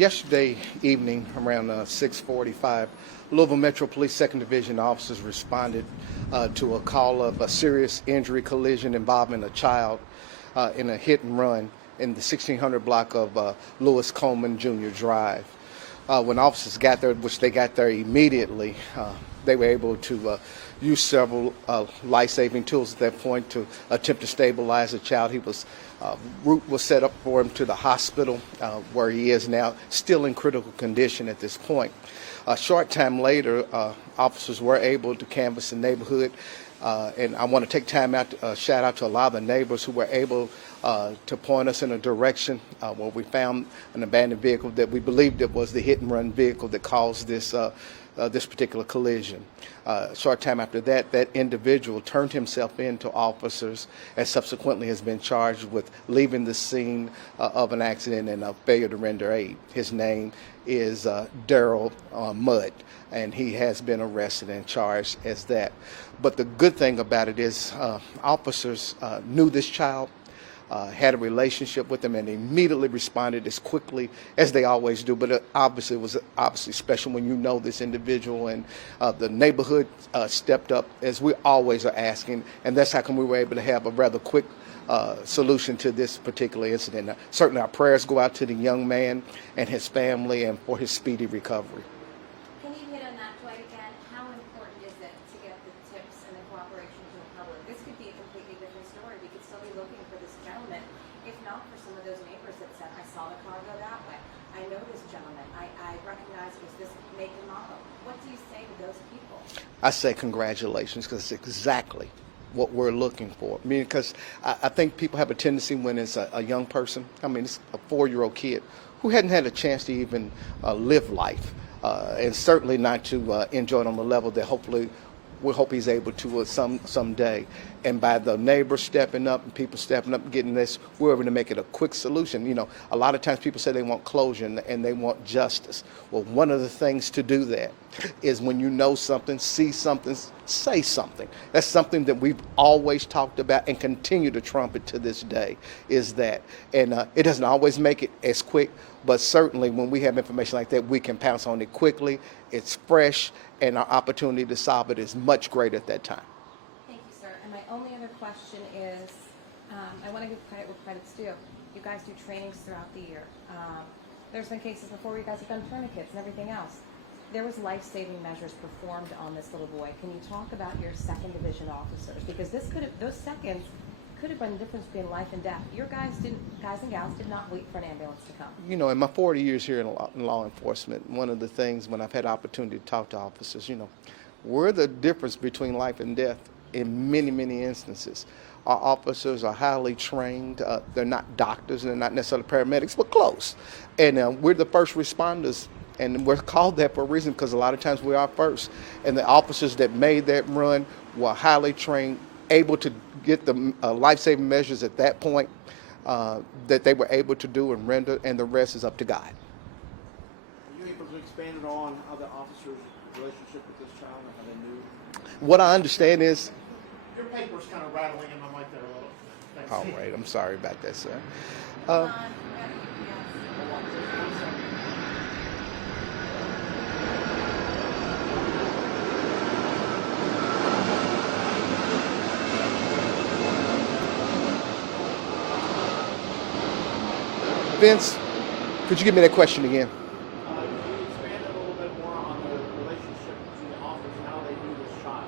Yesterday evening around 6:45, Louisville Metro Police 2nd Division officers responded to a call of a serious injury collision involving a child in a hit and run in the 1600 block of Lewis Coleman Jr. Drive. When officers got there, which they got there immediately, they were able to use several life-saving tools at that point to attempt to stabilize the child. Route was set up for him to the hospital where he is now, still in critical condition at this point. A short time later, officers were able to canvass the neighborhood, and I want to take time out to shout out to a lot of the neighbors who were able to point us in a direction where we found an abandoned vehicle that we believed it was the hit-and-run vehicle that caused this particular collision. Short time after that, that individual turned himself in to officers and subsequently has been charged with leaving the scene of an accident and a failure to render aid. His name is Daryl Mudd, and he has been arrested and charged as that. But the good thing about it is officers knew this child, had a relationship with them, and immediately responded as quickly as they always do. But it was obviously special when you know this individual, and the neighborhood stepped up, as we always are asking, and that's how come we were able to have a rather quick solution to this particular incident. Certainly our prayers go out to the young man and his family and for his speedy recovery. Can you hit on that, Dwight, again? How important is it to get the tips and the cooperation to the public? This could be a completely different story. We could still be looking for this gentleman, if not for some of those neighbors that said, I saw the car go that way. I know this gentleman. I recognize it was this make and model. What do you say to those people? I say congratulations, because it's exactly what we're looking for. I mean, because I think people have a tendency when it's a young person, I mean, it's a 4-year-old kid who hadn't had a chance to even live life, and certainly not to enjoy it on the level that hopefully we hope he's able to someday. And by the neighbors stepping up and people stepping up and getting this, we're able to make it a quick solution. You know, a lot of times people say they want closure and they want justice. Well, one of the things to do that is when you know something, see something, say something. That's something that we've always talked about and continue to trumpet to this day, is that. And it doesn't always make it as quick, but certainly when we have information like that, we can pounce on it quickly. It's fresh, and our opportunity to solve it is much greater at that time. Thank you, sir. And my only other question is, I want to give credit where credit's due. You guys do trainings throughout the year. There's been cases before where you guys have done tourniquets and everything else. There was life-saving measures performed on this little boy. Can you talk about your 2nd Division officers? Because those seconds could have been the difference between life and death. Your guys and gals did not wait for an ambulance to come. You know, in my 40 years here in law enforcement, one of the things when I've had opportunity to talk to officers, you know, we're the difference between life and death in many, many instances. Our officers are highly trained. They're not doctors, and they're not necessarily paramedics, but close. And we're the first responders, and we're called that for a reason, because a lot of times we are first. And the officers that made that run were highly trained, able to get the life-saving measures at that point that they were able to do and render, and the rest is up to God. Are you able to expand on how the officer's relationship with this child and how they knew? What I understand is... Your paper's kind of rattling in my mic there a little. Thanks. All right, I'm sorry about that, sir. Vince, could you give me that question again? Can you expand a little bit more on the relationship between the officers and how they knew this child?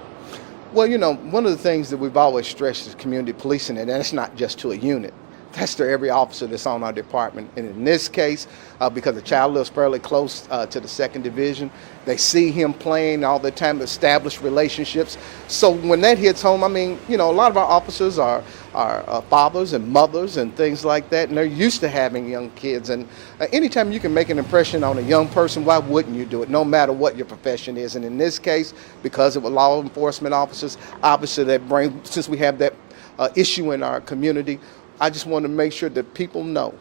Well, you know, one of the things that we've always stressed is community policing, and that's not just to a unit. That's to every officer that's on our department. And in this case, because the child lives fairly close to the 2nd Division, they see him playing all the time, establish relationships. So when that hits home, I mean, you know, a lot of our officers are fathers and mothers and things like that, and they're used to having young kids. And anytime you can make an impression on a young person, why wouldn't you do it, no matter what your profession is? And in this case, because it was law enforcement officers, obviously since we have that issue in our community, I just want to make sure that people know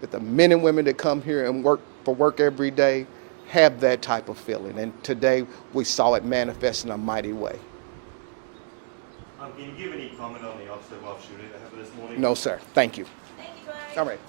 that the men and women that come here and work every day have that type of feeling. And today we saw it manifest in a mighty way. Can you give any comment on the Officer Ruoff shooting that happened this morning? No, sir. Thank you. Thank you, Dwight. All right.